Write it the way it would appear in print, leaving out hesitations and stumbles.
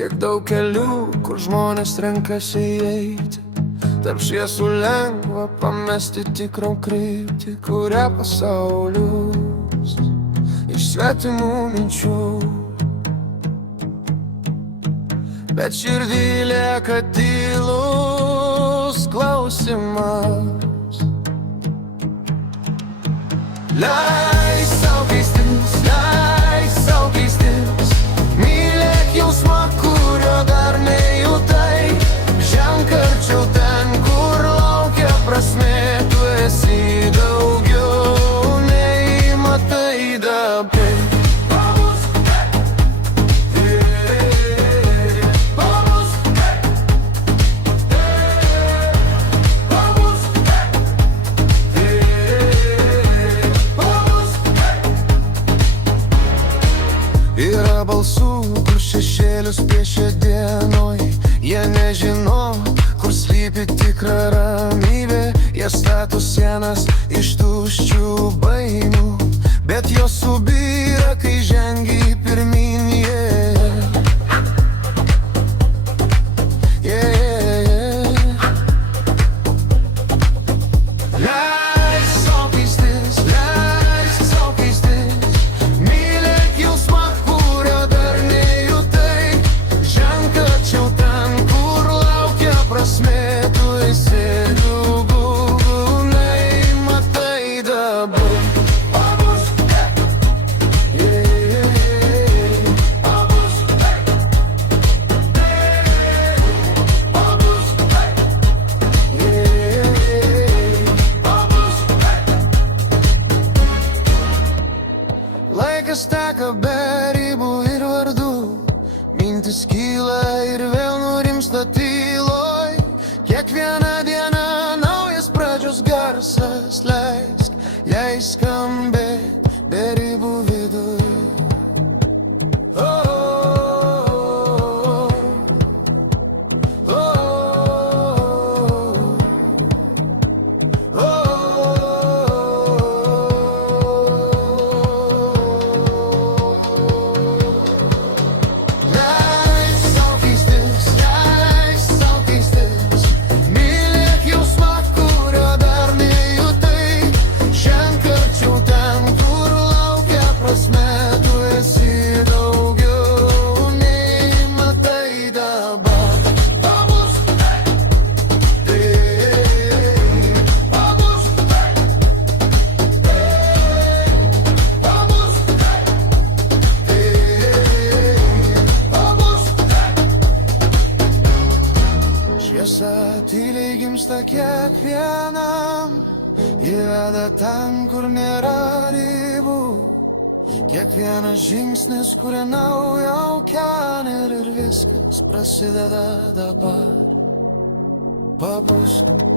Tiek daug kelių, kur žmonės renkasi įeiti. Tarp šviesų lengva pamesti tikrą kryptį, kuria pasaulius iš svetimų minčių. Bet širdį lieka tylus klausimas. Leis sau keistis, leis sau keistis. Mylėk jausmą, kurio dar nejutai. Ženk arčiau ten, kur laukia prasmė. Tu esi daugiau nei matai dabar. Yra balsų, kur šešėlius piešia dienoj. Jie nežino, kur slypi tikra ramybė. Jie stato sienas iš tuščių baimių, bet jos subyra, kai žengi pirmyn. Leis sau keistis, leis sau keistis. Mylėk jausmą, kurio dar nejutai. Ženk arčiau ten, kur laukia prasmė. Tu esi daugiau nei matai dabar. Laikas teka be ribų ir vardų. Mintis kyla ir vėl nurimsta tyloj. Kiekvieną dieną naujas pradžios garsas. Leisk jai skambėt be ribų viduj. Šviesa tyliai gimsta kiekvienam. Ji veda ten, kur nėra ribų. Kiekvienas žingsnis kuria naują kelią ir viskas prasideda dabar. Pabusk.